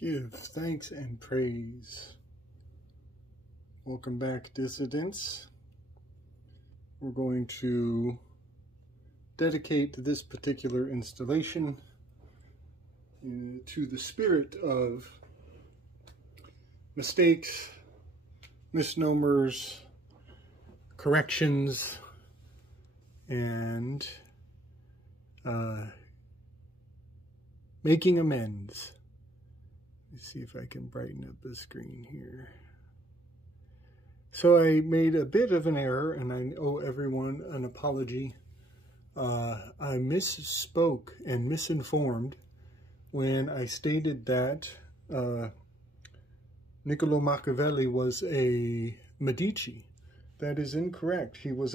Give thanks and praise. Welcome back, dissidents. We're going to dedicate this particular installation to the spirit of mistakes, misnomers, corrections, and making amends. Let's see if I can brighten up the screen here. So I made a bit of an error, and I owe everyone an apology. I misspoke and misinformed when I stated that Niccolò Machiavelli was a Medici. That is incorrect. He was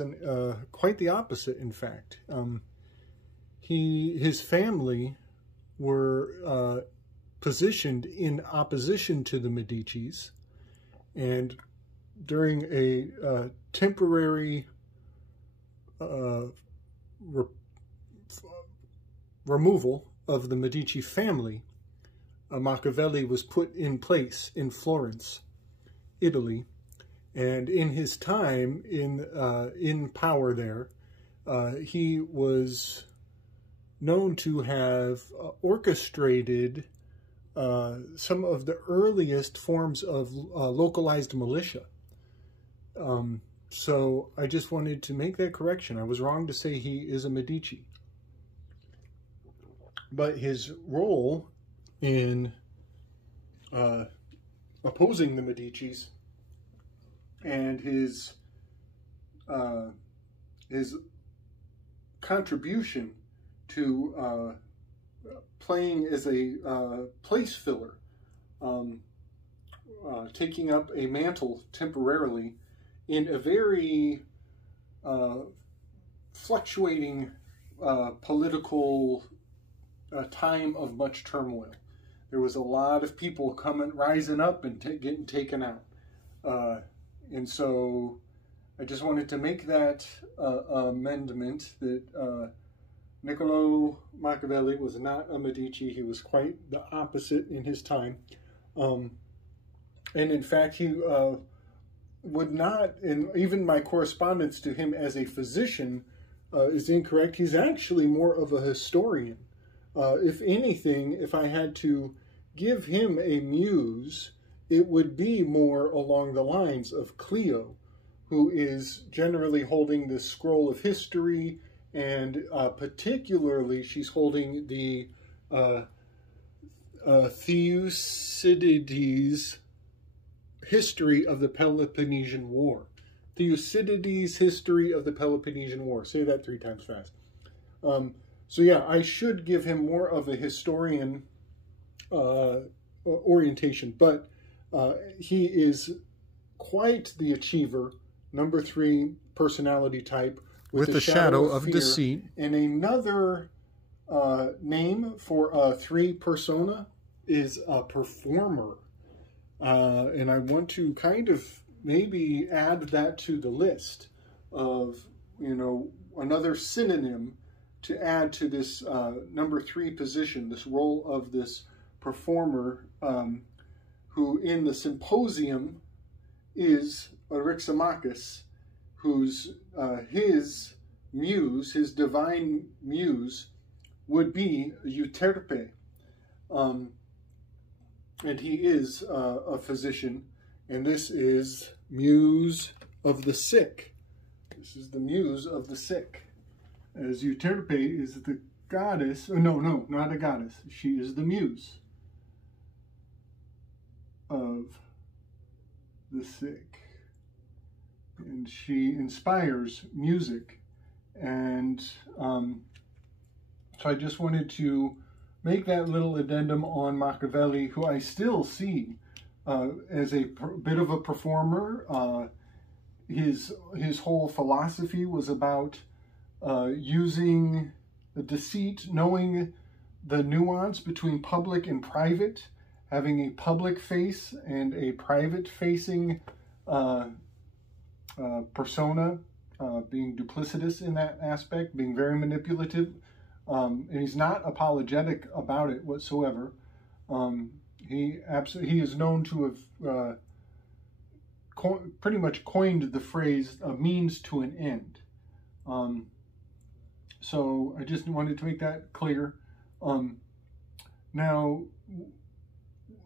quite the opposite, in fact. His family were positioned in opposition to the Medicis, and during a temporary removal of the Medici family, Machiavelli was put in place in Florence, Italy, and in his time in power there, he was known to have orchestrated some of the earliest forms of localized militia. So I just wanted to make that correction. I was wrong to say he is a Medici. But his role in opposing the Medicis and his contribution to playing as a place filler, taking up a mantle temporarily in a very fluctuating political time of much turmoil. There was a lot of people rising up and getting taken out. And so I just wanted to make that amendment that Niccolò Machiavelli was not a Medici. He was quite the opposite in his time. And in fact, he would not, and even my correspondence to him as a physician is incorrect. He's actually more of a historian. If anything, if I had to give him a muse, it would be more along the lines of Clio, who is generally holding the scroll of history, and particularly she's holding the Thucydides history of the Peloponnesian War. Thucydides history of the Peloponnesian War. Say that 3 times fast. So yeah, I should give him more of a historian orientation, but he is quite the achiever, number 3 personality type, with the shadow of deceit. And another name for a 3 persona is a performer. And I want to kind of maybe add that to the list of, you know, another synonym to add to this number 3 position, this role of this performer, who in the symposium is Eryximachus, whose his muse, his divine muse, would be Euterpe. And he is a physician, and this is Muse of the Sick. This is the Muse of the Sick. As Euterpe is the goddess, no, not a goddess. She is the muse of the sick. And she inspires music. And so I just wanted to make that little addendum on Machiavelli, who I still see as a bit of a performer. His whole philosophy was about using the deceit, knowing the nuance between public and private, having a public face and a private facing persona, being duplicitous in that aspect, being very manipulative. And he's not apologetic about it whatsoever. He is known to have pretty much coined the phrase "a means to an end." So I just wanted to make that clear. Now,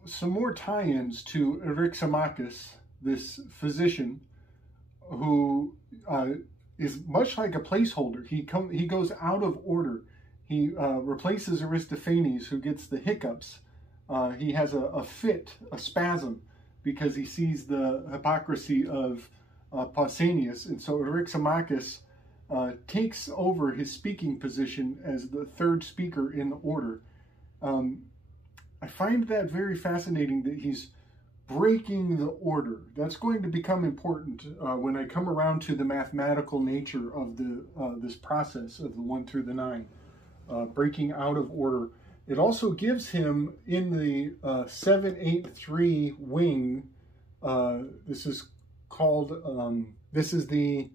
some more tie-ins to Eryximachus, this physician who is much like a placeholder. He goes out of order. He replaces Aristophanes, who gets the hiccups. He has a fit, a spasm, because he sees the hypocrisy of Pausanias. And so Eryximachus takes over his speaking position as the third speaker in the order. I find that very fascinating, that he's breaking the order. That's going to become important when I come around to the mathematical nature of this process of the 1 through the 9, breaking out of order. It also gives him in the 7-8-3 wing. This is called. This is the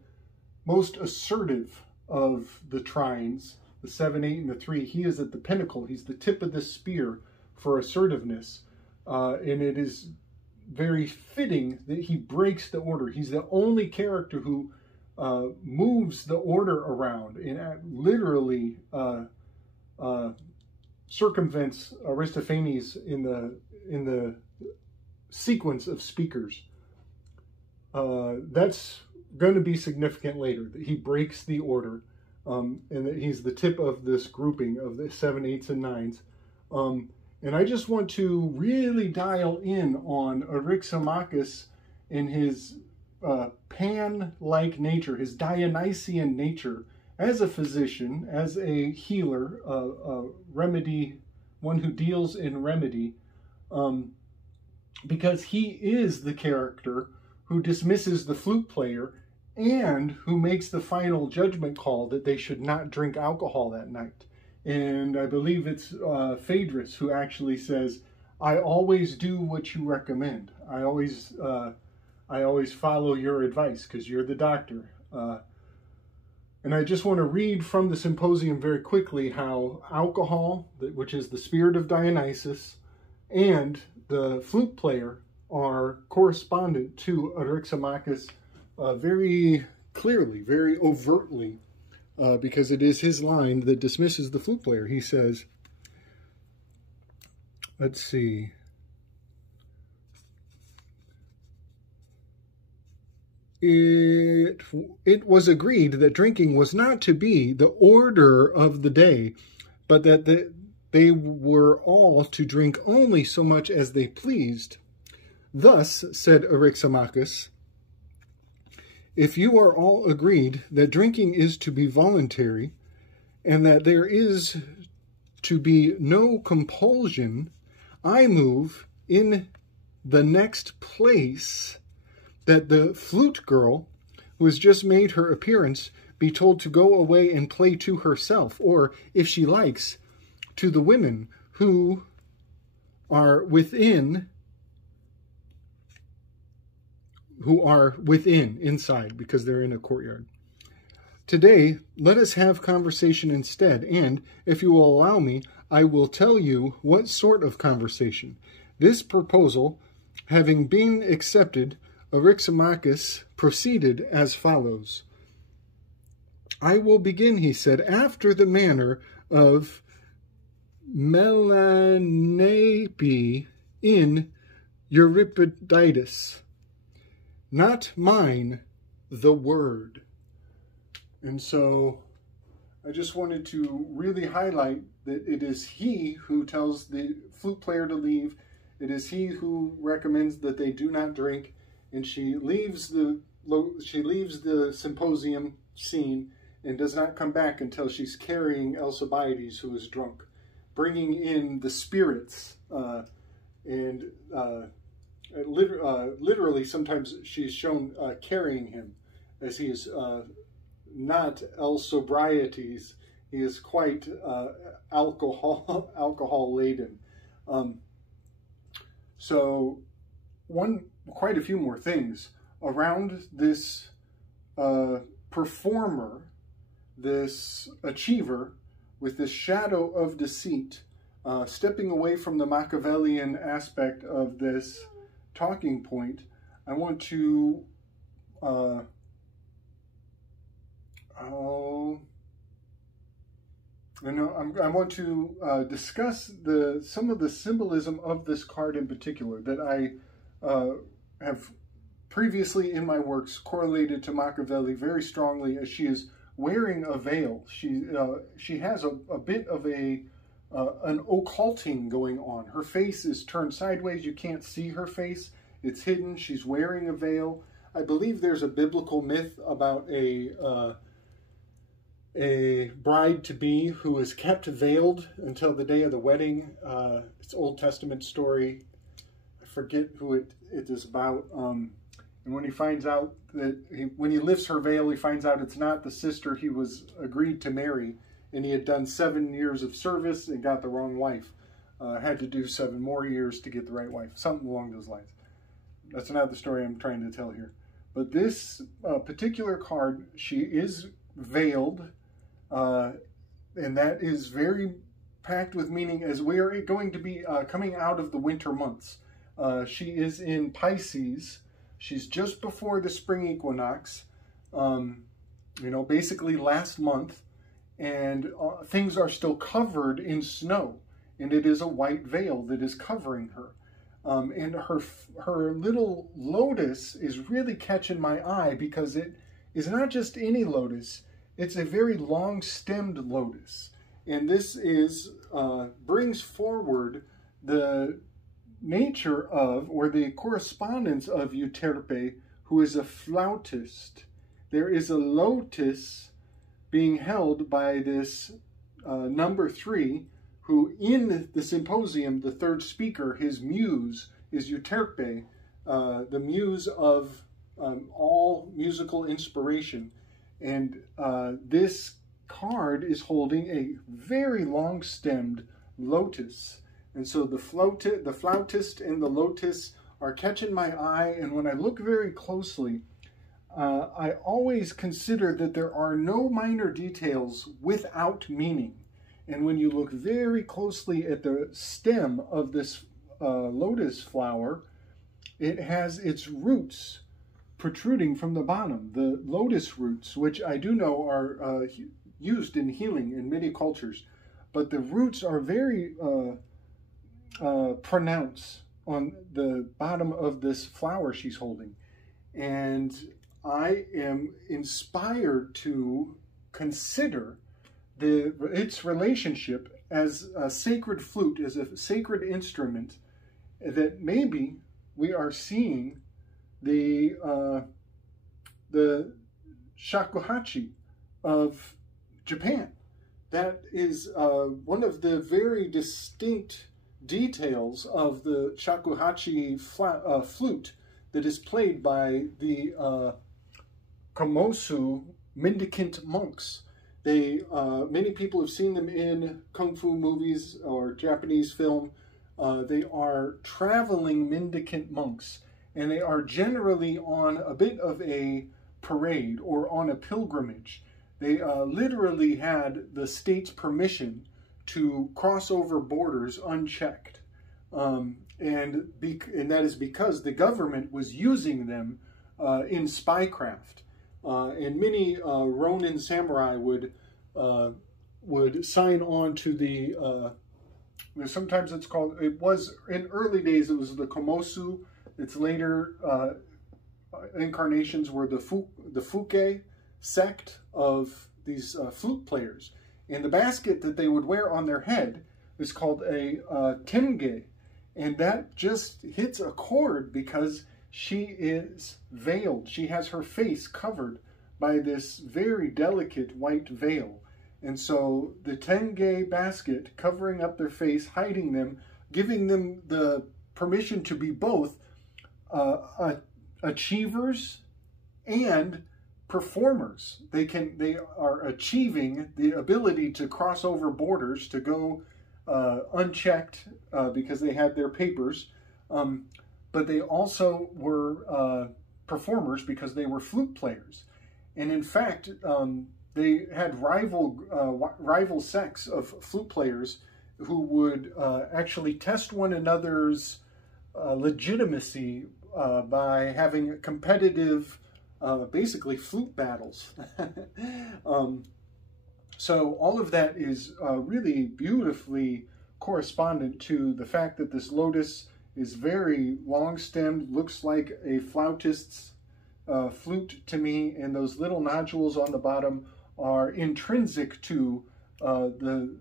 most assertive of the trines. The 7, 8, and the 3. He is at the pinnacle. He's the tip of the spear for assertiveness, and it is very fitting that he breaks the order. He's the only character who moves the order around and literally circumvents Aristophanes in the sequence of speakers. That's going to be significant later, that he breaks the order, and that he's the tip of this grouping of the 7, 8s, and 9s. And I just want to really dial in on Eryximachus and his Pan-like nature, his Dionysian nature, as a physician, as a healer, a remedy, one who deals in remedy, because he is the character who dismisses the flute player and who makes the final judgment call that they should not drink alcohol that night. And I believe it's Phaedrus who actually says, "I always do what you recommend. I always follow your advice because you're the doctor." And I just want to read from the symposium very quickly how alcohol, which is the spirit of Dionysus, and the flute player are correspondent to Eryximachus very clearly, very overtly, because it is his line that dismisses the flute player. He says, let's see. It was agreed that drinking was not to be the order of the day, but that they were all to drink only so much as they pleased. Thus, said Eryximachus, if you are all agreed that drinking is to be voluntary, and that there is to be no compulsion, I move in the next place that the flute girl, who has just made her appearance, be told to go away and play to herself, or, if she likes, to the women who are within, inside, because they're in a courtyard. Today, let us have conversation instead, and, if you will allow me, I will tell you what sort of conversation. This proposal having been accepted, Eryximachus proceeded as follows. I will begin, he said, after the manner of Melanape in Euripides. Not mine, the word. And so I just wanted to really highlight that it is he who tells the flute player to leave. It is he who recommends that they do not drink. And she leaves the symposium scene and does not come back until she's carrying Alcibiades, who is drunk, bringing in the spirits, and literally sometimes she's shown carrying him, as he is not Alcibiades. He is quite alcohol laden. So quite a few more things around this performer, this achiever with this shadow of deceit. stepping away from the Machiavellian aspect of this talking point, I want to I want to discuss some of the symbolism of this card in particular that I have previously in my works correlated to Machiavelli very strongly, as she is wearing a veil. She has a bit of an occulting going on. Her face is turned sideways. You can't see her face. It's hidden. She's wearing a veil. I believe there's a biblical myth about a bride-to-be who is kept veiled until the day of the wedding. It's an Old Testament story. I forget who it is about. And when he finds out that, when he lifts her veil, he finds out it's not the sister he was agreed to marry, and he had done 7 years of service and got the wrong wife. Had to do 7 more years to get the right wife. Something along those lines. That's not the story I'm trying to tell here. But this particular card, she is veiled, and that is very packed with meaning, as we are going to be coming out of the winter months. She is in Pisces. She's just before the spring equinox, basically last month, and things are still covered in snow, and it is a white veil that is covering her. And her little lotus is really catching my eye, because it is not just any lotus, it's a very long-stemmed lotus. And this brings forward the nature of, or the correspondence of Euterpe, who is a flautist. There is a lotus being held by this number 3, who in the symposium, the third speaker, his muse is Euterpe, the muse of all musical inspiration. And this card is holding a very long-stemmed lotus. And so the flautist and the lotus are catching my eye, and when I look very closely, I always consider that there are no minor details without meaning. And when you look very closely at the stem of this lotus flower, it has its roots protruding from the bottom, the lotus roots, which I do know are used in healing in many cultures. But the roots are very pronounced on the bottom of this flower she's holding. And I am inspired to consider its relationship as a sacred flute, as a sacred instrument, that maybe we are seeing the shakuhachi of Japan. That is one of the very distinct details of the shakuhachi flute that is played by the Komosu mendicant monks. Many people have seen them in kung fu movies or Japanese film. They are traveling mendicant monks, and they are generally on a bit of a parade or on a pilgrimage. They literally had the state's permission to cross over borders unchecked. And that is because the government was using them in spycraft. And many Ronin samurai would sign on to the, sometimes it's called, it was, in early days, it was the Komosu. Its later incarnations were the Fuke sect of these flute players. And the basket that they would wear on their head is called a tenge. And that just hits a chord because she is veiled. She has her face covered by this very delicate white veil. And so the tenge basket covering up their face, hiding them, giving them the permission to be both achievers and performers. They are achieving the ability to cross over borders, to go unchecked because they had their papers, but they also were performers because they were flute players. And in fact, they had rival sects of flute players who would actually test one another's legitimacy by having competitive, basically flute battles. So all of that is really beautifully correspondent to the fact that this lotus is very long-stemmed, looks like a flautist's flute to me, and those little nodules on the bottom are intrinsic to the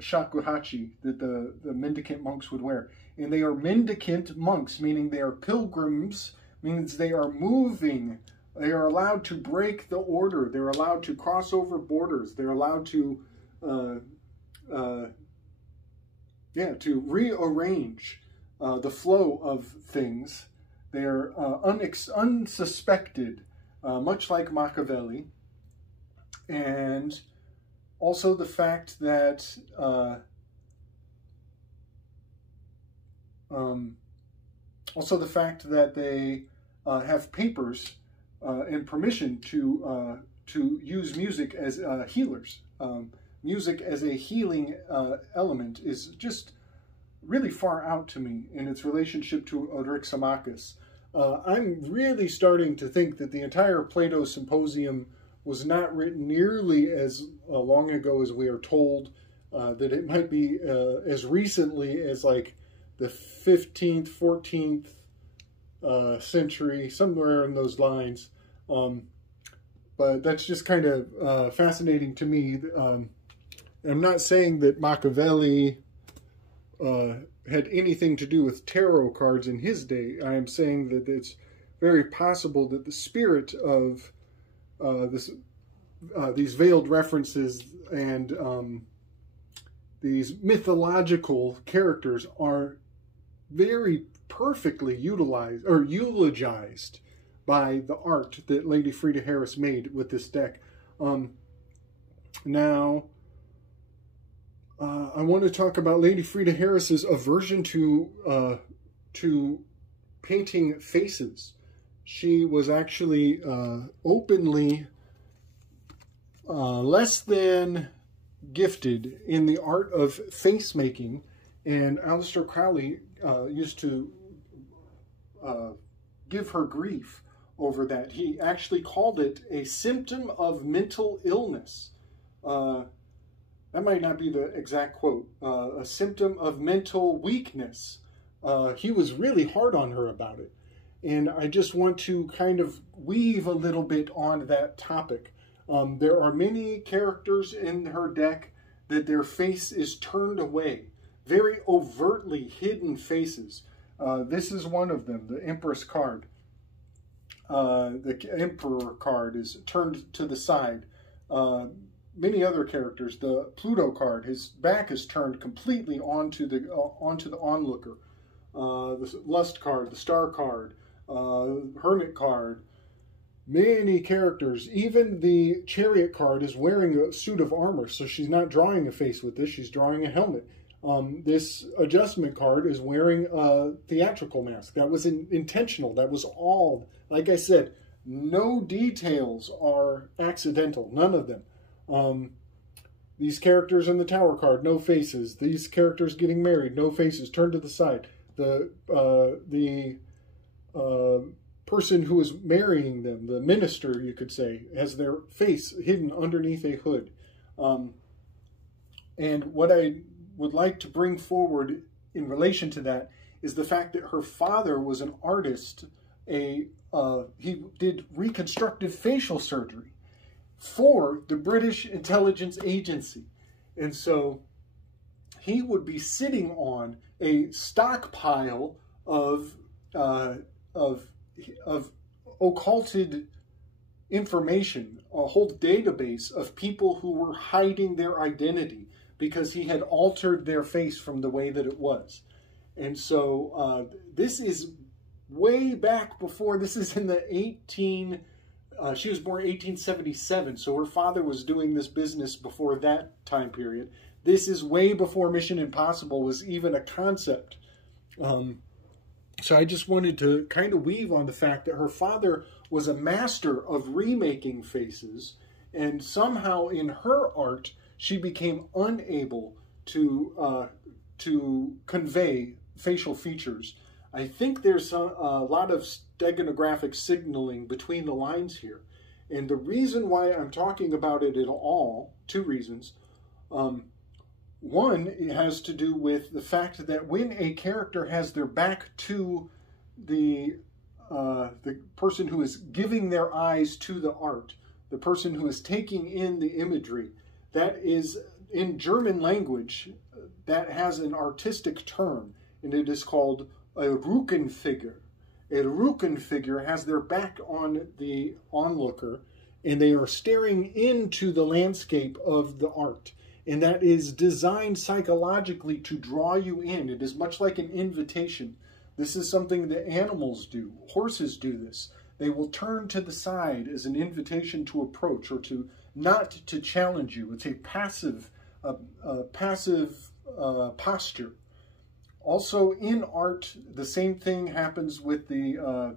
shakuhachi that the mendicant monks would wear. And they are mendicant monks, meaning they are pilgrims, means they are moving. They are allowed to break the order. They're allowed to cross over borders. They're allowed to, to rearrange the flow of things. They're unsuspected, much like Machiavelli. And also the fact that they have papers and permission to use music as healers. Music as a healing element is just really far out to me in its relationship to Eryximachus. I'm really starting to think that the entire Plato Symposium was not written nearly as long ago as we are told, that it might be as recently as like the 15th, 14th century, somewhere in those lines. But that's just kind of fascinating to me. I'm not saying that Machiavelli had anything to do with tarot cards in his day. I am saying that it's very possible that the spirit of these veiled references and these mythological characters are very perfectly utilized or eulogized by the art that Lady Frieda Harris made with this deck. Now, I want to talk about Lady Frieda Harris's aversion to painting faces. She was actually openly less than gifted in the art of face making, and Aleister Crowley used to give her grief over that. He actually called it a symptom of mental illness. That might not be the exact quote. A symptom of mental weakness. He was really hard on her about it. And I just want to kind of weave a little bit on that topic. There are many characters in her deck that their face is turned away. Very overtly hidden faces. This is one of them, the Empress card. The Emperor card is turned to the side. Many other characters, the Pluto card, his back is turned completely onto the onlooker. The Lust card, the Star card, Hermit card. Many characters, even the Chariot card is wearing a suit of armor, so she's not drawing a face with this, she's drawing a helmet. This Adjustment card is wearing a theatrical mask. That was intentional. That was all, like I said, no details are accidental, none of them. These characters in the Tower card, no faces. These characters getting married, no faces, turned to the side. The person who is marrying them, the minister, you could say, has their face hidden underneath a hood. And what I would like to bring forward in relation to that is the fact that her father was an artist. He did reconstructive facial surgery for the British Intelligence Agency. And so he would be sitting on a stockpile of occulted information, a whole database of people who were hiding their identity because he had altered their face from the way that it was. And so this is way back before, this is in the she was born 1877, so her father was doing this business before that time period. This is way before Mission Impossible was even a concept. So I just wanted to kind of weave on the fact that her father was a master of remaking faces, and somehow in her art, she became unable to convey facial features. I think there's a lot of steganographic signaling between the lines here. And the reason why I'm talking about it at all, two reasons. One, it has to do with the fact that when a character has their back to the person who is giving their eyes to the art, the person who is taking in the imagery, that is, in German language, that has an artistic term, and it is called a Rückenfigur. A Rückenfigur has their back on the onlooker, and they are staring into the landscape of the art. And that is designed psychologically to draw you in. It is much like an invitation. This is something that animals do. Horses do this. They will turn to the side as an invitation to approach or to not to challenge you. It's a passive posture. Also in art, the same thing happens with the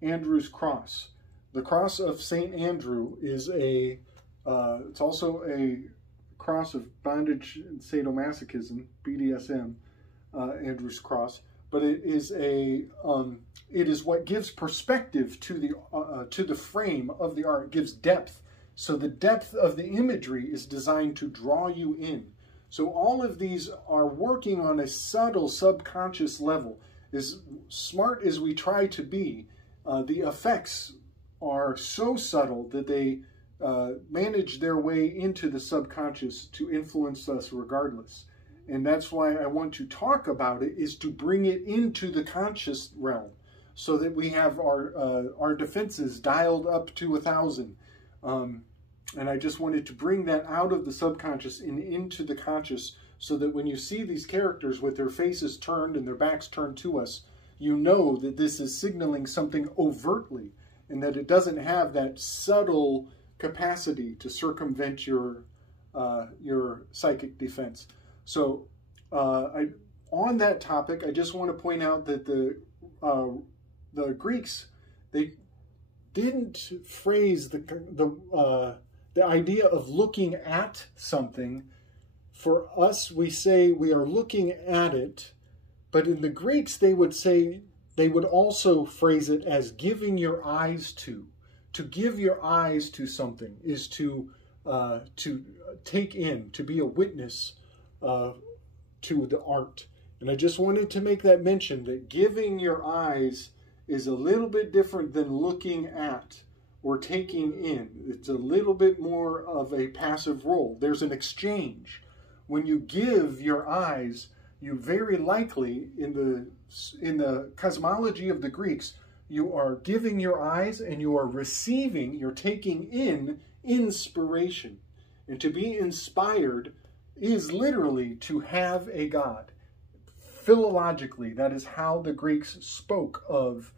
Andrew's cross. The cross of St. Andrew is it's also a cross of bondage and sadomasochism, BDSM, Andrew's cross. But it is what gives perspective to the frame of the art, gives depth. So the depth of the imagery is designed to draw you in. So all of these are working on a subtle subconscious level. As smart as we try to be, the effects are so subtle that they manage their way into the subconscious to influence us regardless. And that's why I want to talk about it, is to bring it into the conscious realm so that we have our defenses dialed up to 1,000. And I just wanted to bring that out of the subconscious and into the conscious so that when you see these characters with their faces turned and their backs turned to us, you know that this is signaling something overtly and that it doesn't have that subtle capacity to circumvent your psychic defense. So on that topic, I just want to point out that the Greeks, they didn't phrase the idea of looking at something. For us, we say we are looking at it, but in the Greeks, they would also phrase it as giving your eyes to. To give your eyes to something is to take in, to be a witness to the art. And I just wanted to make that mention that giving your eyes is a little bit different than looking at or taking in. It's a little bit more of a passive role. There's an exchange. When you give your eyes, you very likely, in the cosmology of the Greeks, you are giving your eyes and you are receiving, you're taking in inspiration. And to be inspired is literally to have a god. Philologically, that is how the Greeks spoke of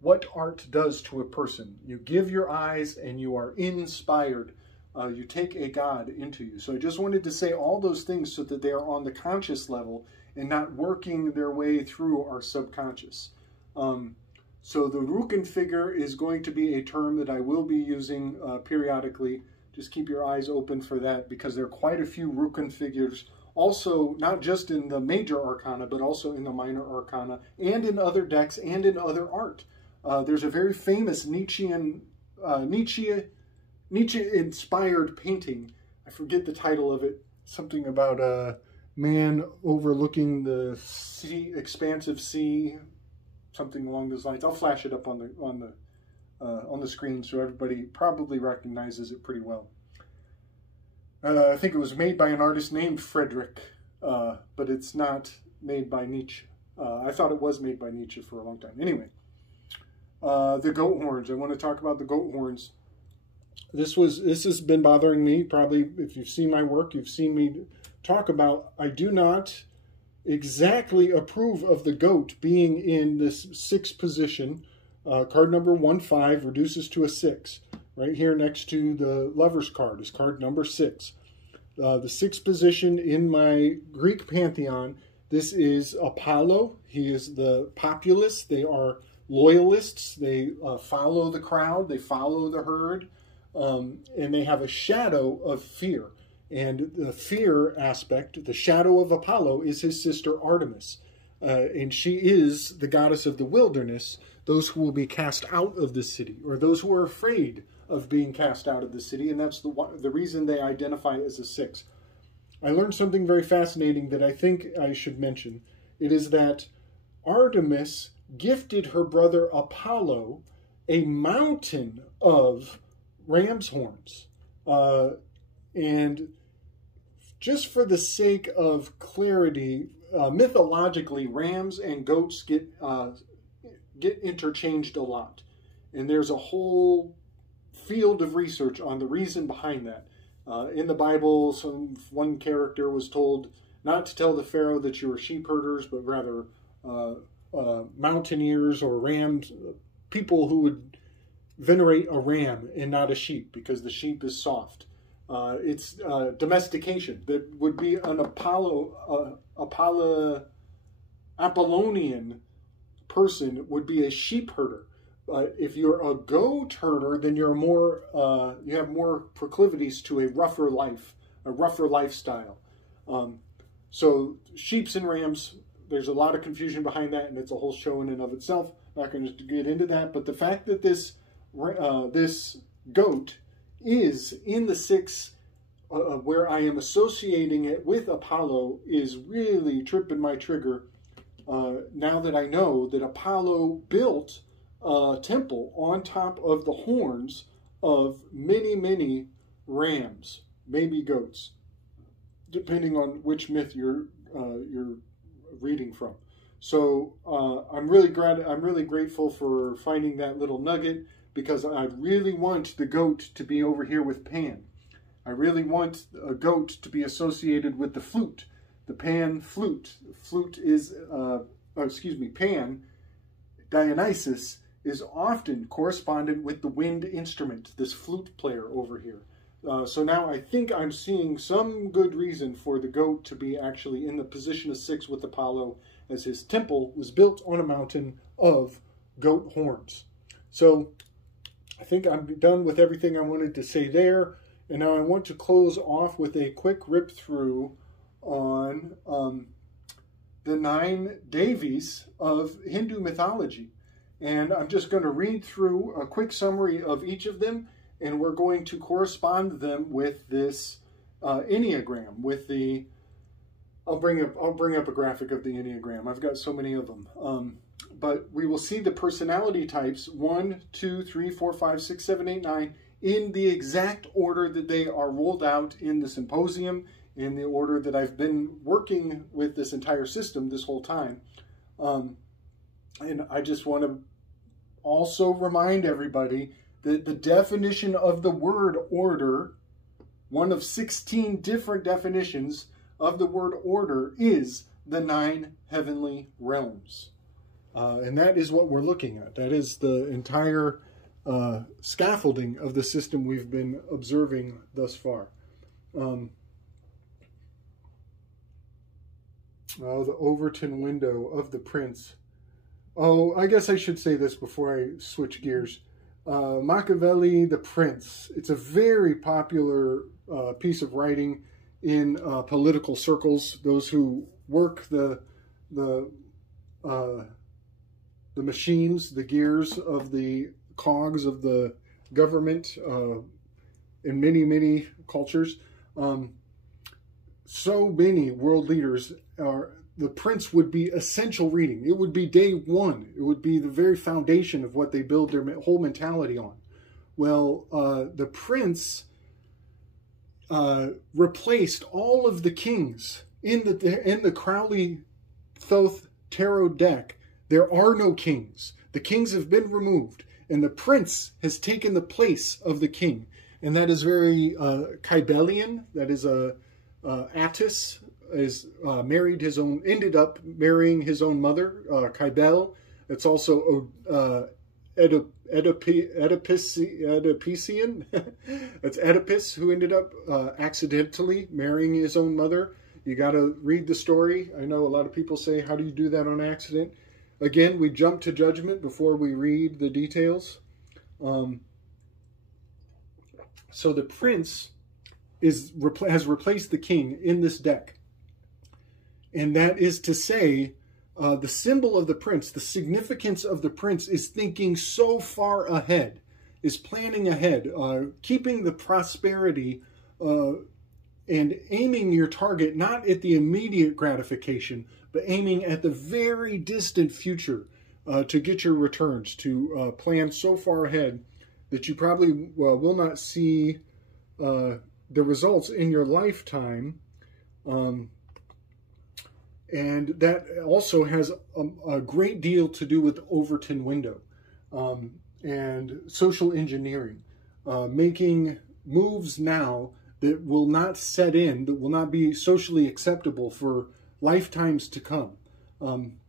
what art does to a person. You give your eyes and you are inspired. You take a god into you. So I just wanted to say all those things so that they are on the conscious level and not working their way through our subconscious. So the Rückenfigur is going to be a term that I will be using periodically. Just keep your eyes open for that, because there are quite a few Rückenfigurs, also not just in the major arcana, but also in the minor arcana, and in other decks, and in other art. There's a very famous Nietzsche-inspired painting. I forget the title of it. Something about a man overlooking the sea, expansive sea, something along those lines. I'll flash it up on the screen so everybody probably recognizes it pretty well. I think it was made by an artist named Frederick, but it's not made by Nietzsche. I thought it was made by Nietzsche for a long time. Anyway, the goat horns. I want to talk about the goat horns. This has been bothering me. Probably, if you've seen my work, you've seen me talk about. I do not exactly approve of the goat being in this 6th position. Card number 1-5 reduces to a 6. Right here next to the Lover's card is card number 6. The 6th position in my Greek pantheon, this is Apollo. He is the populace. They are loyalists. They follow the crowd. They follow the herd. And they have a shadow of fear. And the fear aspect, the shadow of Apollo, is his sister Artemis. And she is the goddess of the wilderness, those who will be cast out of the city, or those who are afraid of being cast out of the city. And that's the reason they identify as a 6. I learned something very fascinating that I think I should mention. It is that Artemis gifted her brother Apollo a mountain of ram's horns. And just for the sake of clarity, mythologically, rams and goats get interchanged a lot. And there's a whole field of research on the reason behind that. In the Bible, one character was told not to tell the Pharaoh that you were sheep herders, but rather mountaineers or rams, people who would venerate a ram and not a sheep, because the sheep is soft. It's domestication. That would be an Apollonian person would be a sheep herder. If you're a goat herder, then you're more you have more proclivities to a rougher lifestyle. So sheeps and rams, there's a lot of confusion behind that, and it's a whole show in and of itself. Not going to get into that, but the fact that this goat is in the 6, where I am associating it with Apollo, is really tripping my trigger. Now that I know that Apollo built a temple on top of the horns of many, many rams, maybe goats, depending on which myth you're reading from. So I'm really grateful for finding that little nugget, because I really want the goat to be over here with Pan. I really want a goat to be associated with the flute, the Pan flute. Flute is, Pan, Dionysus, is often correspondent with the wind instrument, this flute player over here. So now I think I'm seeing some good reason for the goat to be actually in the position of 6 with Apollo, as his temple was built on a mountain of goat horns. So I think I'm done with everything I wanted to say there. And now I want to close off with a quick rip through on the 9 Devis of Hindu mythology. And I'm just going to read through a quick summary of each of them, and we're going to correspond them with this Enneagram, with the, I'll bring up a graphic of the Enneagram. I've got so many of them. But we will see the personality types 1, 2, 3, 4, 5, 6, 7, 8, 9 in the exact order that they are rolled out in the symposium, in the order that I've been working with this entire system this whole time. And I just want to also remind everybody that the definition of the word order, one of 16 different definitions of the word order, is the 9 heavenly realms. And that is what we're looking at. That is the entire scaffolding of the system we've been observing thus far. The Overton window of the prince. Oh, I guess I should say this before I switch gears. Machiavelli, the Prince. It's a very popular piece of writing in political circles. Those who work the machines, the gears of the cogs of the government in many, many cultures. So many world leaders are. The Prince would be essential reading. It would be day one. It would be the very foundation of what they build their whole mentality on. Well, the Prince replaced all of the kings in the Crowley Thoth Tarot deck. There are no kings. The kings have been removed, and the Prince has taken the place of the king, and that is very Kybalion. That is Attis. Ended up marrying his own mother, Kybele. It's also Oedipician. That's Oedipus, who ended up accidentally marrying his own mother. You got to read the story. I know a lot of people say, how do you do that on accident? Again, we jump to judgment before we read the details. So the Prince has replaced the king in this deck. And that is to say, the symbol of the prince, the significance of the prince is thinking so far ahead, is planning ahead, keeping the prosperity and aiming your target not at the immediate gratification, but aiming at the very distant future to get your returns, to plan so far ahead that you probably will not see the results in your lifetime. And that also has a great deal to do with Overton window and social engineering, making moves now that will not set in, that will not be socially acceptable for lifetimes to come.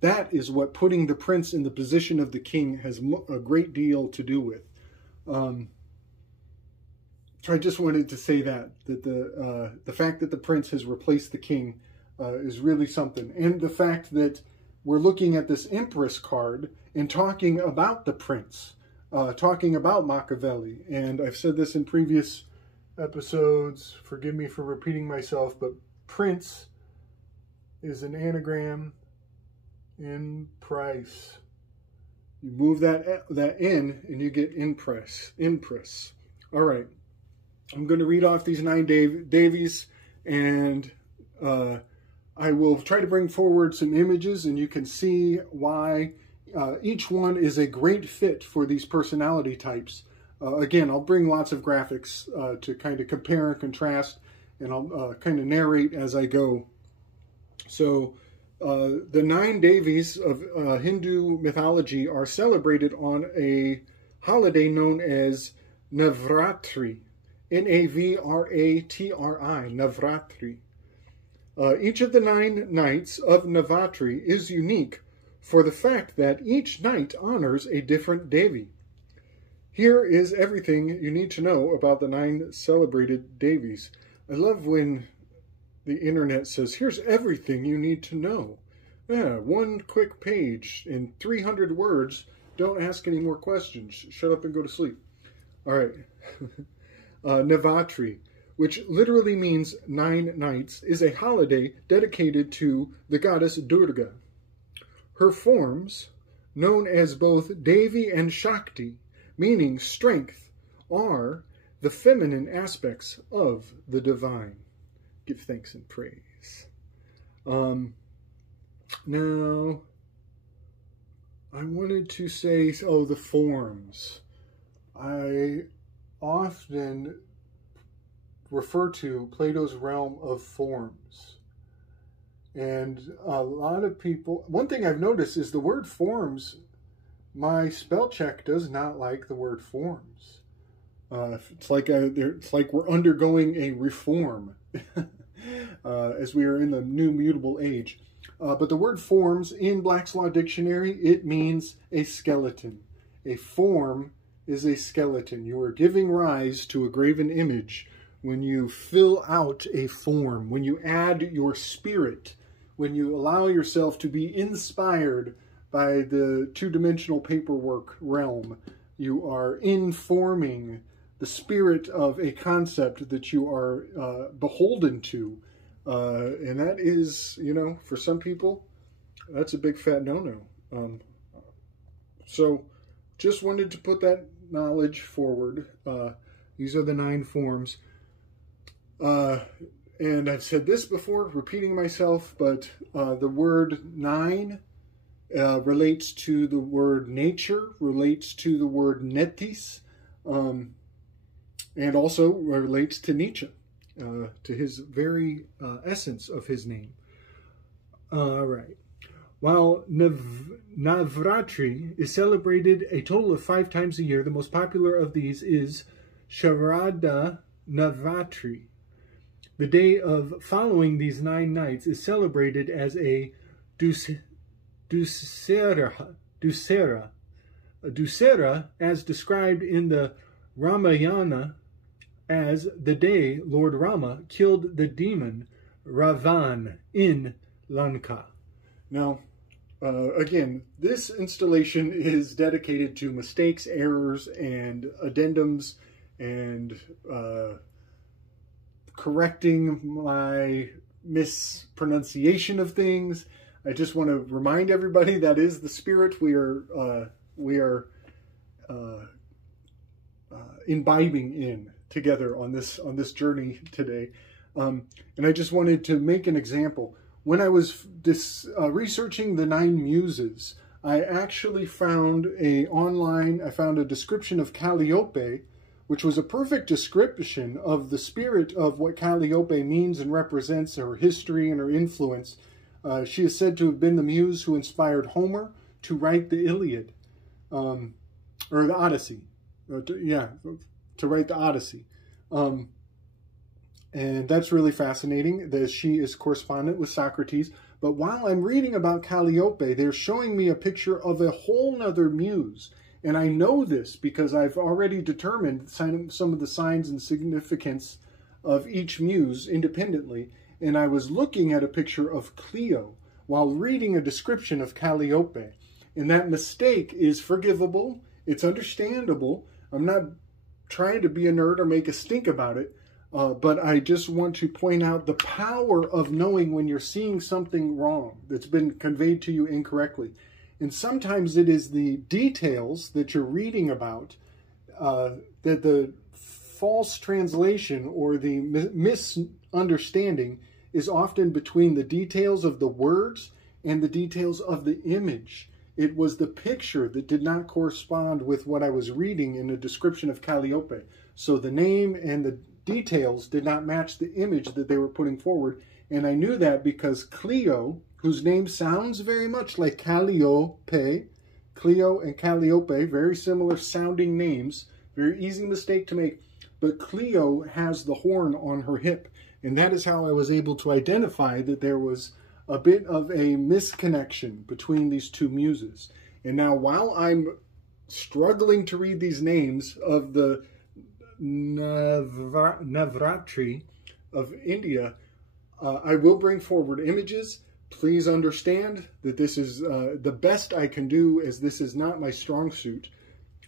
That is what putting the prince in the position of the king has a great deal to do with. So I just wanted to say that the fact that the prince has replaced the king is really something. And the fact that we're looking at this Empress card and talking about the prince, talking about Machiavelli. And I've said this in previous episodes, forgive me for repeating myself, but prince is an anagram in price. You move that in and you get impress. All right. I'm going to read off these 9 Davies, and I will try to bring forward some images, and you can see why each one is a great fit for these personality types. Again, I'll bring lots of graphics to kind of compare and contrast, and I'll kind of narrate as I go. So the 9 Devis of Hindu mythology are celebrated on a holiday known as Navratri. N-A-V-R-A-T-R-I, Navratri. Each of the 9 nights of Navratri is unique for the fact that each night honors a different Devi. Here is everything you need to know about the 9 celebrated Devis. I love when the internet says, here's everything you need to know. Yeah, 1 quick page in 300 words. Don't ask any more questions. Shut up and go to sleep. All right. Navratri, which literally means 9 nights, is a holiday dedicated to the goddess Durga. Her forms, known as both Devi and Shakti, meaning strength, are the feminine aspects of the divine. Give thanks and praise. Now, I wanted to say, the forms. I often refer to Plato's realm of forms. And a lot of people, one thing I've noticed is the word forms, my spell check does not like the word forms. It's like we're undergoing a reform as we are in the new mutable age. But the word forms in Black's Law Dictionary, it means a skeleton. A form is a skeleton. You are giving rise to a graven image when you fill out a form, when you add your spirit, when you allow yourself to be inspired by the 2-dimensional paperwork realm. You are informing the spirit of a concept that you are beholden to. And that is, for some people, that's a big fat no-no. So just wanted to put that knowledge forward. These are the 9 forms. And I've said this before, repeating myself, but the word 9 relates to the word nature, relates to the word netis, and also relates to Nietzsche, to his very essence of his name. All right. While Navratri is celebrated a total of 5 times a year, the most popular of these is Sharada Navratri. The day of following these 9 nights is celebrated as a Dussehra, as described in the Ramayana as the day Lord Rama killed the demon Ravan in Lanka. Now, again, this installation is dedicated to mistakes, errors, and addendums, and correcting my mispronunciation of things. I just want to remind everybody that is the spirit we are imbibing in together on this journey today. And I just wanted to make an example. When I was researching the 9 muses, I actually found I found a description of Calliope, which was a perfect description of the spirit of what Calliope means and represents, her history and her influence. She is said to have been the muse who inspired Homer to write the Iliad, or the Odyssey. To write the Odyssey. And that's really fascinating that she is correspondent with Socrates. But while I'm reading about Calliope, they're showing me a picture of a whole nother muse. And I know this because I've already determined some of the signs and significance of each muse independently. And I was looking at a picture of Clio while reading a description of Calliope. And that mistake is forgivable. It's understandable. I'm not trying to be a nerd or make a stink about it. But I just want to point out the power of knowing when you're seeing something wrong that's been conveyed to you incorrectly. And sometimes it is the details that you're reading about that the false translation or the misunderstanding is often between the details of the words and the details of the image. It was the picture that did not correspond with what I was reading in a description of Calliope. So the name and the details did not match the image that they were putting forward. And I knew that because Clio, whose name sounds very much like Calliope, Clio and Calliope, very similar sounding names, very easy mistake to make, but Clio has the horn on her hip. And that is how I was able to identify that there was a bit of a misconnection between these 2 muses. And now while I'm struggling to read these names of the Navratri of India, I will bring forward images. Please understand that this is the best I can do, as this is not my strong suit.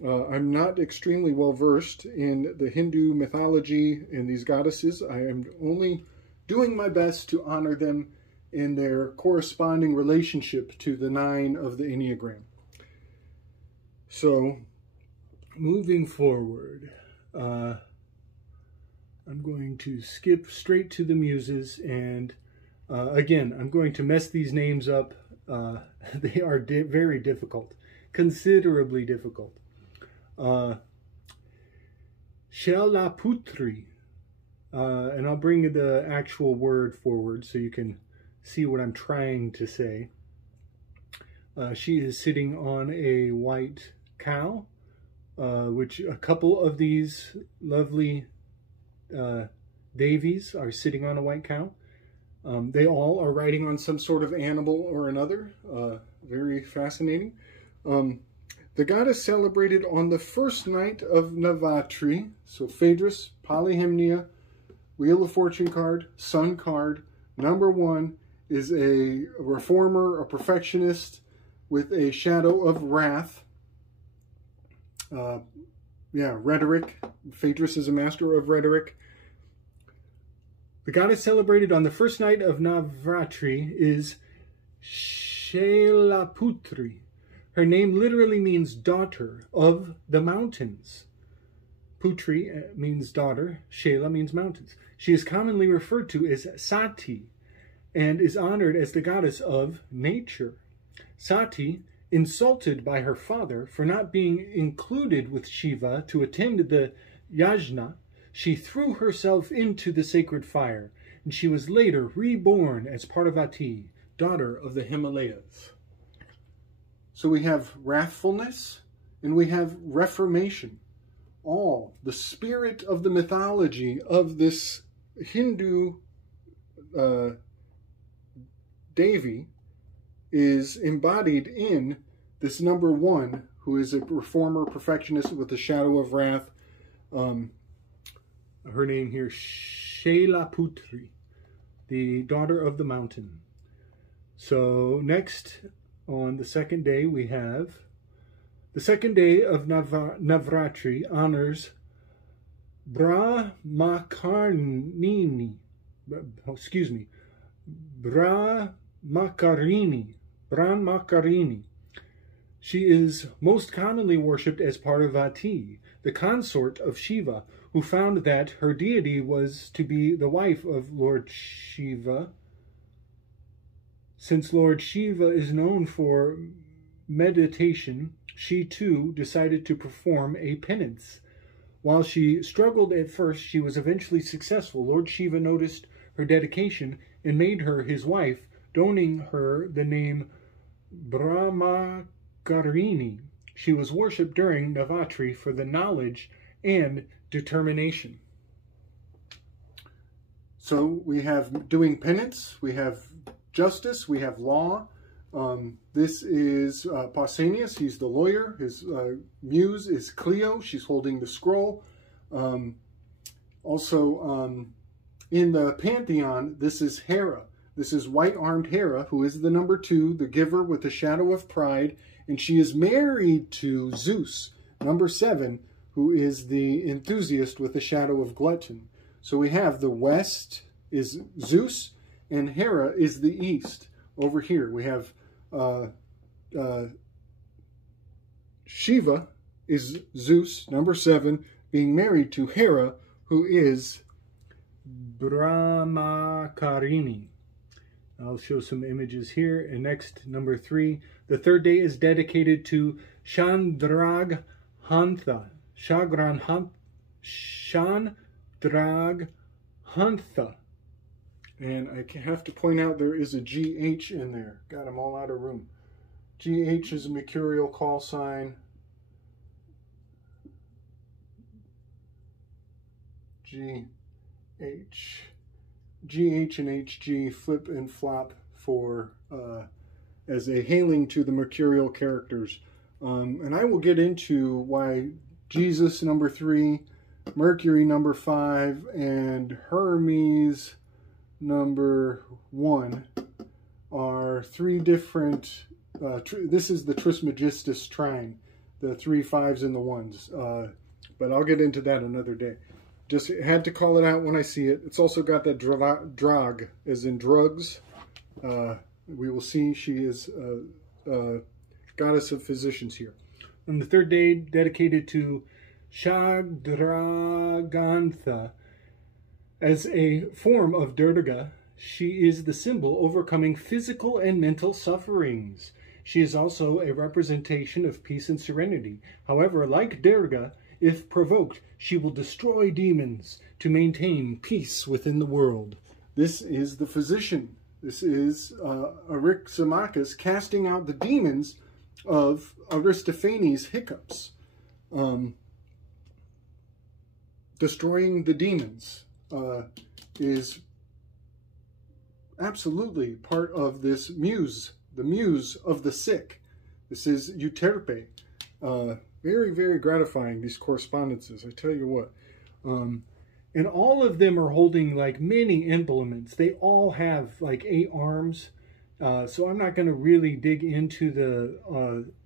I'm not extremely well versed in the Hindu mythology and these goddesses. I am only doing my best to honor them in their corresponding relationship to the 9 of the Enneagram. So, moving forward, I'm going to skip straight to the muses, and again, I'm going to mess these names up. They are very difficult, considerably difficult. Shailaputri, and I'll bring the actual word forward so you can see what I'm trying to say. She is sitting on a white cow, which a couple of these lovely Devis are sitting on a white cow. They all are riding on some sort of animal or another. Very fascinating. The goddess celebrated on the first night of Navratri, so Phaedrus, Polyhymnia, Wheel of Fortune card, Sun card. Number 1 is a reformer, a perfectionist with a shadow of wrath. Rhetoric. Phaedrus is a master of rhetoric. The goddess celebrated on the first night of Navratri is Shailaputri. Her name literally means daughter of the mountains. Putri means daughter. Shaila means mountains. She is commonly referred to as Sati and is honored as the goddess of nature. Sati, insulted by her father for not being included with Shiva to attend the yajna, she threw herself into the sacred fire, and she was later reborn as Parvati, daughter of the Himalayas. So we have wrathfulness and we have reformation. All the spirit of the mythology of this Hindu Devi is embodied in this number 1, who is a reformer, perfectionist with a shadow of wrath. Her name here, Shailaputri, the daughter of the mountain. So next, on the second day, we have the second day of Navratri honors Brahmakarini, excuse me, Brahmakarini. She is most commonly worshipped as Parvati, the consort of Shiva, who found that her deity was to be the wife of Lord Shiva. Since Lord Shiva is known for meditation, she too decided to perform a penance. While she struggled at first, she was eventually successful. Lord Shiva noticed her dedication and made her his wife, donating her the name Brahmakarini. She was worshipped during Navratri for the knowledge and determination. So we have doing penance, we have justice, we have law. This is Pausanias, he's the lawyer. His muse is Clio, she's holding the scroll. Also, in the pantheon, this is Hera. This is white-armed Hera, who is the number 2, the giver with the shadow of pride, and she is married to Zeus, number 7, who is the enthusiast with the shadow of glutton. So we have the west is Zeus, and Hera is the east. Over here we have Shiva is Zeus, number 7, being married to Hera, who is Brahmakarini. I'll show some images here. And next, number 3. The third day is dedicated to Chandraghantha. Chandraghantha. And I have to point out there is a GH in there. Got them all out of room. GH is a mercurial call sign. GH. GH and HG flip and flop for as a hailing to the mercurial characters. And I will get into why Jesus number 3, Mercury number 5, and Hermes number 1 are 3 different, this is the Trismegistus trine, the 3 5s and the 1s. But I'll get into that another day. Just had to call it out when I see it. It's also got that drag, as in drugs. We will see she is a goddess of physicians here. On the third day, dedicated to Chandraghantha. As a form of Durga, she is the symbol overcoming physical and mental sufferings. She is also a representation of peace and serenity. However, like Durga, if provoked, she will destroy demons to maintain peace within the world. This is the physician. This is Eryximachus casting out the demons of Aristophanes' hiccups. Destroying the demons is absolutely part of this muse, the muse of the sick. This is Euterpe. Very, very gratifying, these correspondences, I tell you what. And all of them are holding like many implements. They all have like 8 arms. So I'm not going to really dig into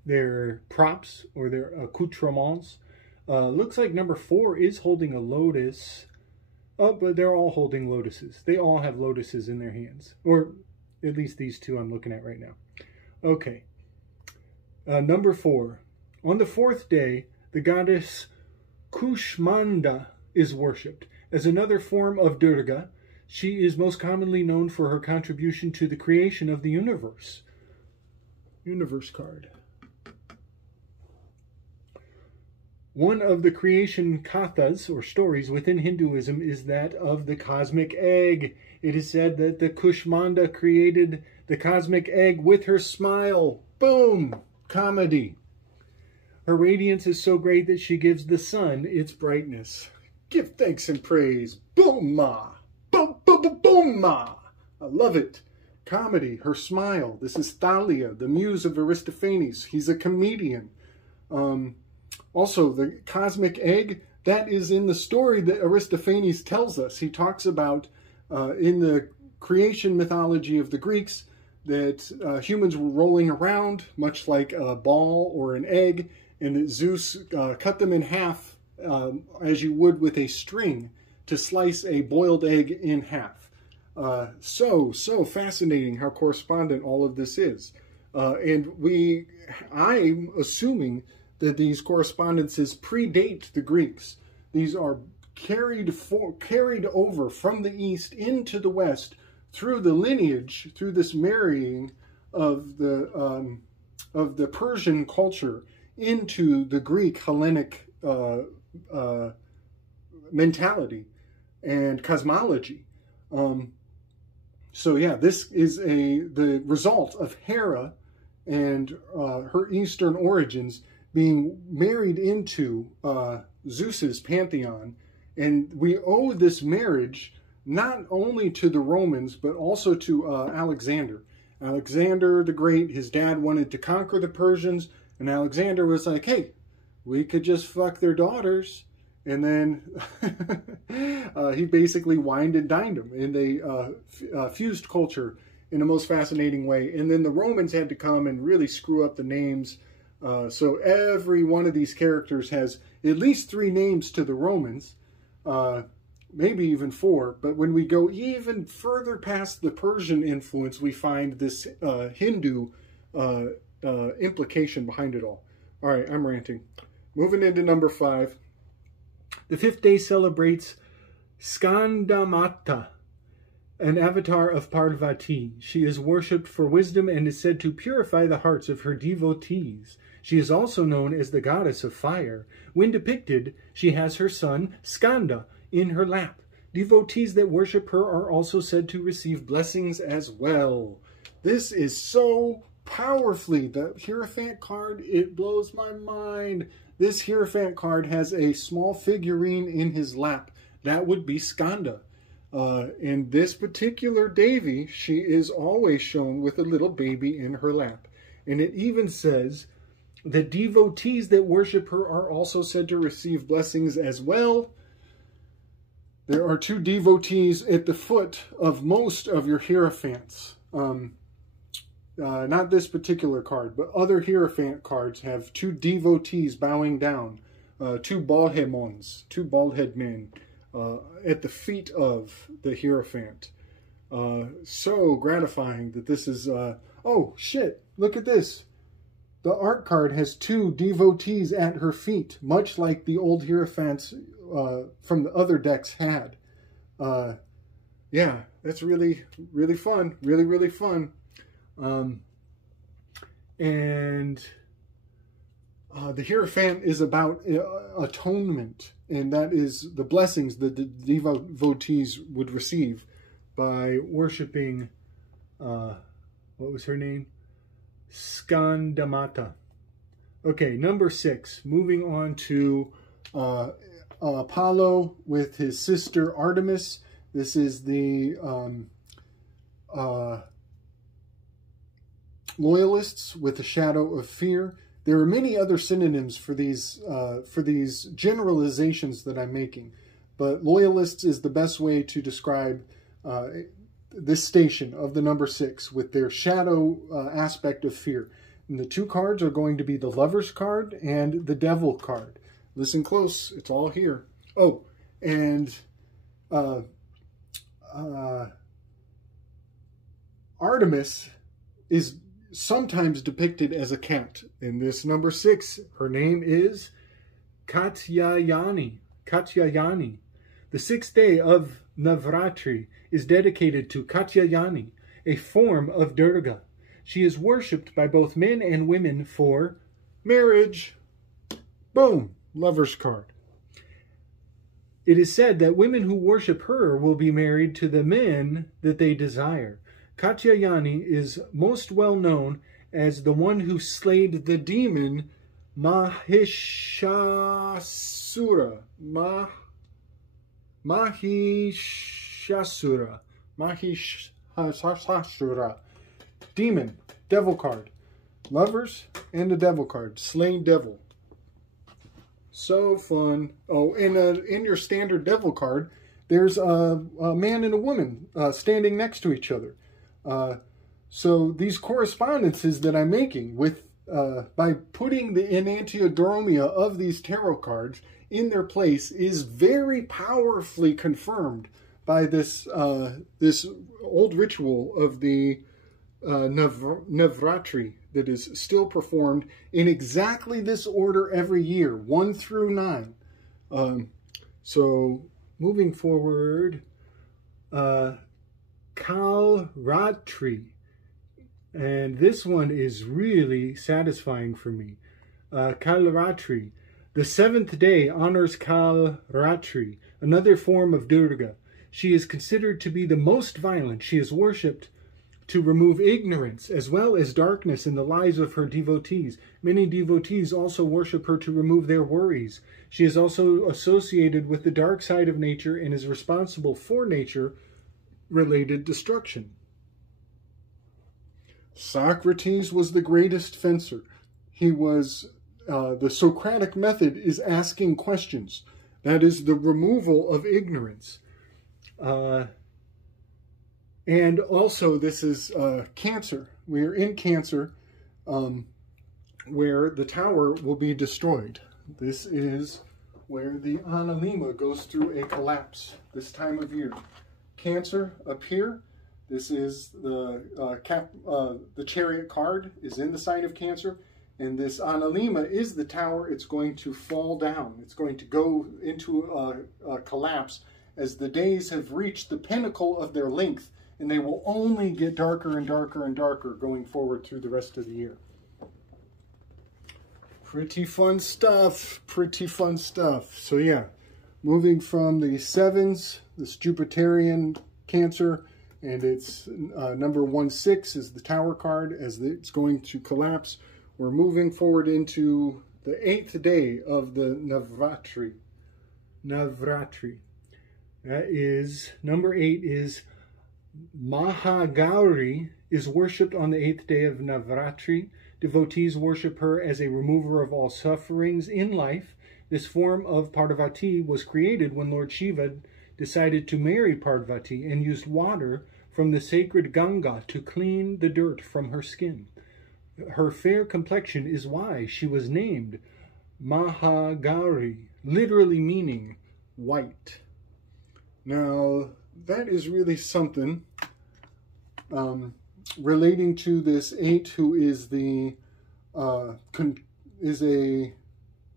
their props or their accoutrements. Looks like number 4 is holding a lotus. Oh, but they're all holding lotuses. They all have lotuses in their hands. Or at least these 2 I'm looking at right now. Okay. Number 4. On the 4th day, the goddess Kushmanda is worshipped. As another form of Durga, she is most commonly known for her contribution to the creation of the universe. Universe card. One of the creation kathas, or stories, within Hinduism is that of the cosmic egg. It is said that the Kushmanda created the cosmic egg with her smile. Boom! Comedy. Her radiance is so great that she gives the sun its brightness. Give thanks and praise. Boom ma! Boom boom boom boom ma! I love it. Comedy, her smile. This is Thalia, the muse of Aristophanes. He's a comedian. Also, the cosmic egg, that is in the story that Aristophanes tells us. He talks about, in the creation mythology of the Greeks, that humans were rolling around, much like a ball or an egg, and that Zeus cut them in half as you would with a string to slice a boiled egg in half. So fascinating how correspondent all of this is. And I'm assuming that these correspondences predate the Greeks. These are carried over from the East into the West through the lineage, through this marrying of the Persian culture into the Greek Hellenic mentality and cosmology. So yeah, this is the result of Hera and her Eastern origins being married into Zeus's pantheon. And we owe this marriage not only to the Romans, but also to Alexander. Alexander the Great, his dad wanted to conquer the Persians, and Alexander was like, hey, we could just fuck their daughters. And then he basically wined and dined them. And they fused culture in the most fascinating way. And then the Romans had to come and really screw up the names. So every one of these characters has at least 3 names to the Romans. Maybe even 4, but when we go even further past the Persian influence, we find this Hindu implication behind it all. All right, I'm ranting. Moving into number 5. The 5th day celebrates Skandamata, an avatar of Parvati. She is worshipped for wisdom and is said to purify the hearts of her devotees. She is also known as the goddess of fire. When depicted, she has her son, Skanda, in her lap. Devotees that worship her are also said to receive blessings as well. This is so powerfully, the Hierophant card, it blows my mind. This Hierophant card has a small figurine in his lap. That would be Skanda. And this particular Devi, she is always shown with a little baby in her lap. And it even says that devotees that worship her are also said to receive blessings as well. There are 2 devotees at the foot of most of your Hierophants. Not this particular card, but other Hierophant cards have 2 devotees bowing down. 2 baldheads, 2 bald-head men at the feet of the Hierophant. So gratifying that this is... oh, shit, look at this. The art card has 2 devotees at her feet, much like the old Hierophants from the other decks had. Yeah, that's really, really fun. Really, really fun. And the Hierophant is about atonement, and that is the blessings that the devotees would receive by worshiping, what was her name? Skandamata. Okay, number 6. Moving on to Apollo with his sister Artemis. This is the loyalists with a shadow of fear. There are many other synonyms for these generalizations that I'm making, but loyalists is the best way to describe this station of the number 6 with their shadow aspect of fear. And the 2 cards are going to be the Lover's card and the Devil card. Listen close, it's all here. Oh, and Artemis is sometimes depicted as a cat. In this number 6, her name is Katyayani. Katyayani. The 6th day of Navratri is dedicated to Katyayani, a form of Durga. She is worshipped by both men and women for marriage. Boom, Lover's card. It is said that women who worship her will be married to the men that they desire. Katyayani is most well known as the one who slayed the demon Mahishasura. Mahishasura. Demon, Devil card. Lovers and the Devil card. Slain Devil. So fun. Oh, and in your standard Devil card, there's a man and a woman standing next to each other. So these correspondences that I'm making with by putting the enantiodromia of these tarot cards in their place is very powerfully confirmed by this this old ritual of the Navratri that is still performed in exactly this order every year, 1 through 9. So moving forward, Kalratri. And this one is really satisfying for me. Kalratri. The 7th day honors Kalratri, another form of Durga. She is considered to be the most violent. She is worshipped to remove ignorance as well as darkness in the lives of her devotees. Many devotees also worship her to remove their worries. She is also associated with the dark side of nature and is responsible for nature-related destruction. Socrates was the greatest fencer. He was, the Socratic method is asking questions. That is the removal of ignorance. And also this is Cancer. We are in Cancer, where the tower will be destroyed. This is where the Analima goes through a collapse this time of year. Cancer up here. This is the Chariot card is in the sign of Cancer, and this Analima is the tower. It's going to fall down. It's going to go into a collapse as the days have reached the pinnacle of their length, and they will only get darker and darker and darker going forward through the rest of the year. Pretty fun stuff. Pretty fun stuff. So yeah, moving from the 7s, this Jupiterian Cancer, and it's number 16 is the Tower card as it's going to collapse. We're moving forward into the 8th day of the Navratri. Navratri. That is, number 8 is Mahagauri is worshipped on the 8th day of Navratri. Devotees worship her as a remover of all sufferings in life. This form of Parvati was created when Lord Shiva decided to marry Parvati and used water from the sacred Ganga to clean the dirt from her skin. Her fair complexion is why she was named Mahagauri, literally meaning white. Now, that is really something relating to this 8, who is the is a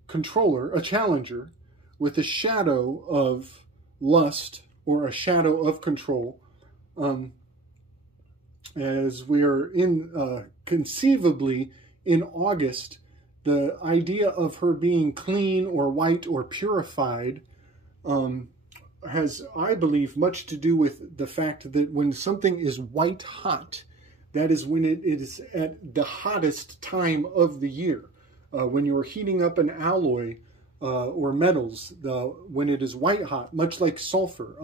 controller, a challenger, with a shadow of lust or a shadow of control. As we are in conceivably in August, the idea of her being clean or white or purified has, I believe, much to do with the fact that when something is white hot, that is when it is at the hottest time of the year. When you are heating up an alloy or metals, when it is white hot, much like sulfur,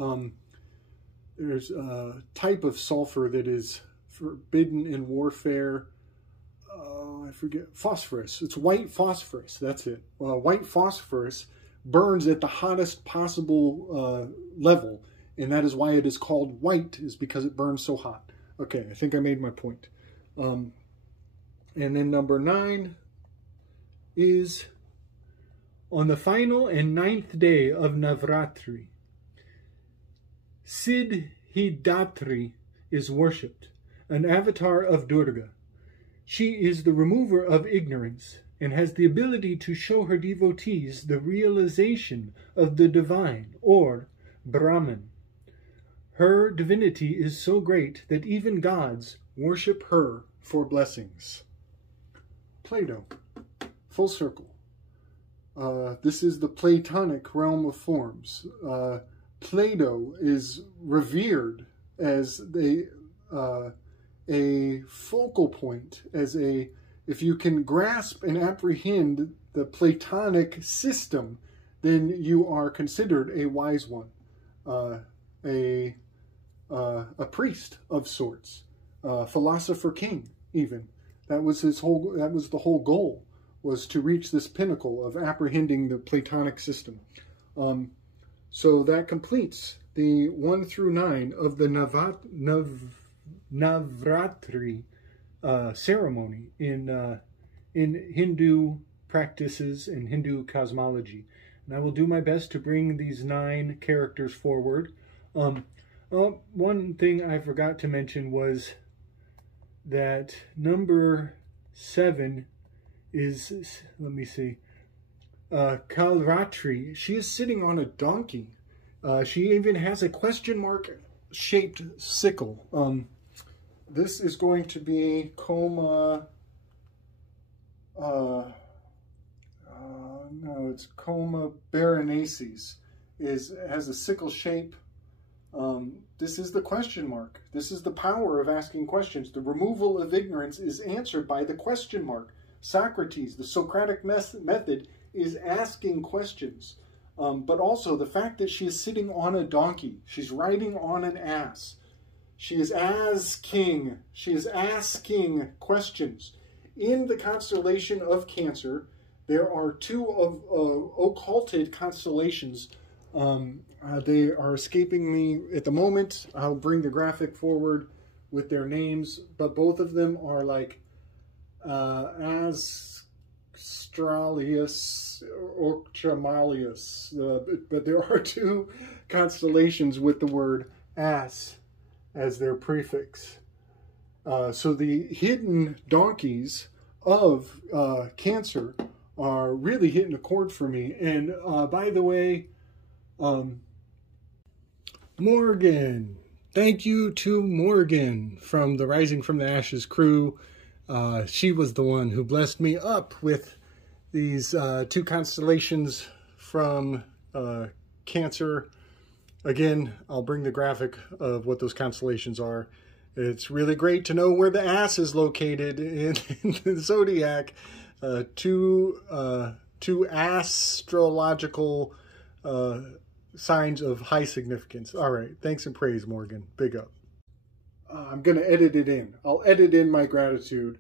there's a type of sulfur that is forbidden in warfare. I forget, phosphorus. It's white phosphorus. That's it. White phosphorus burns at the hottest possible level, and that is why it is called white, is because it burns so hot. Okay, I think I made my point. And then number 9 is on the final and 9th day of Navratri, Siddhidatri is worshipped, an avatar of Durga. She is the remover of ignorance and has the ability to show her devotees the realization of the divine, or Brahman. Her divinity is so great that even gods worship her for blessings. Plato, full circle. This is the Platonic realm of forms. Plato is revered as a focal point, as if you can grasp and apprehend the Platonic system, then you are considered a wise one, a priest of sorts, philosopher king even. That was his whole. That was the whole goal, was to reach this pinnacle of apprehending the Platonic system. So that completes the 1 through 9 of the Navratri ceremony in in Hindu practices and Hindu cosmology. And I will do my best to bring these 9 characters forward. One thing I forgot to mention was that number 7 is, let me see, Kalratri. She is sitting on a donkey. She even has a question mark shaped sickle. This is going to be Coma, no, it's Coma Berenices. Has a sickle shape. This is the question mark. This is the power of asking questions. The removal of ignorance is answered by the question mark. Socrates, the Socratic method, is asking questions. But also the fact that she is sitting on a donkey. She's riding on an ass. She is asking. She is asking questions. In the constellation of Cancer, there are 2 of occulted constellations. They are escaping me at the moment. I'll bring the graphic forward with their names, but both of them are like Astralius or Chamalius. But there are 2 constellations with the word ass as their prefix. So the hidden donkeys of Cancer are really hitting a chord for me. And by the way, Morgan, thank you to Morgan from the Rising from the Ashes crew. She was the one who blessed me up with these 2 constellations from Cancer. Again, I'll bring the graphic of what those constellations are. It's really great to know where the ass is located in the zodiac. 2 astrological signs of high significance. All right, thanks and praise, Morgan. Big up. I'm going to edit it in. I'll edit in my gratitude.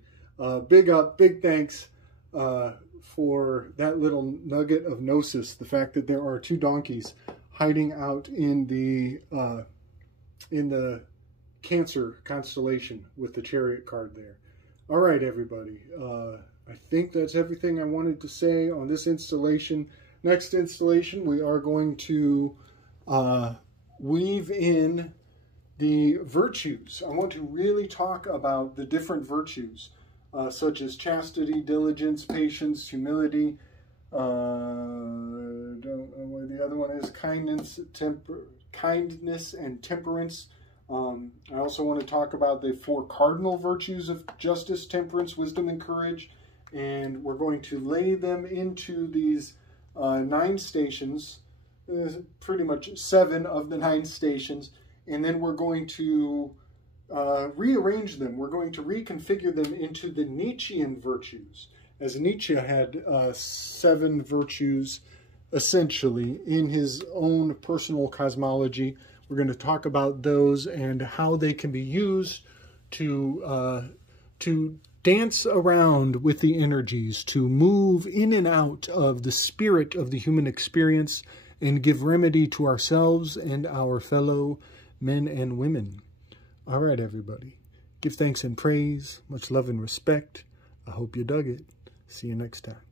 Big up, big thanks for that little nugget of gnosis. The fact that there are 2 donkeys hiding out in the Cancer constellation with the Chariot card there. All right, everybody. I think that's everything I wanted to say on this installation. Next installation, we are going to weave in the virtues. I want to really talk about the different virtues, such as chastity, diligence, patience, humility. Don't know what the other one is. Kindness and temperance. I also want to talk about the 4 cardinal virtues of justice, temperance, wisdom, and courage. And we're going to lay them into these 9 stations, pretty much 7 of the 9 stations. And then we're going to rearrange them. We're going to reconfigure them into the Nietzschean virtues, as Nietzsche had 7 virtues essentially in his own personal cosmology. We're going to talk about those and how they can be used to dance around with the energies, to move in and out of the spirit of the human experience and give remedy to ourselves and our fellow men and women. All right, everybody. Give thanks and praise. Much love and respect. I hope you dug it. See you next time.